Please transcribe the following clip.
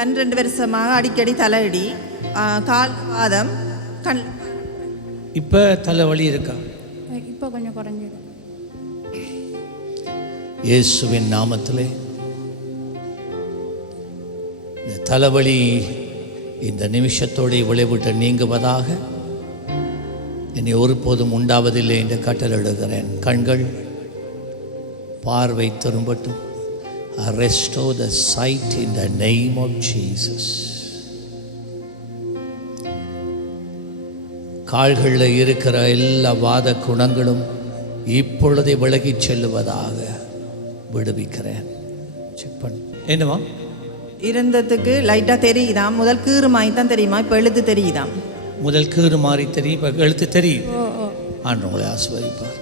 12 வருஷமாக அடிக்கடி தலையடி, கால் வாதம், கண். இப்போ தலைவலி இருக்கா? இப்போ கொஞ்சம் குறைஞ்சிடும். இயேசுவின் நாமத்திலே இந்த தலைவலி இந்த நிமிஷத்தோடு விளைவிட்டு நீங்குவதாக, இனி ஒருபோதும் உண்டாவதில்லை என்று கட்டளையிடுகிறேன். கண்கள் பார்வை திரும்பட்டும். Restore the sight in the name of Jesus. கால்களில் இருக்கிற எல்லா வாத குணங்களும் இப்பொழுதே விலகிச் செல்லுவதாக விடுவிக்கிறேன். செக் பண்ணு. என்னவா இருந்ததுக்கு லைட்டாக தெரியுதாம். முதல் கீறு மாதிரி தான் தெரியுமா, இப்போ எழுத்து தெரியுதாம். முதல் கீறு மாறி தெரியும், இப்போ எழுத்து தெரியும். ஆண்டவங்களை ஆசீர்வதிப்பார்.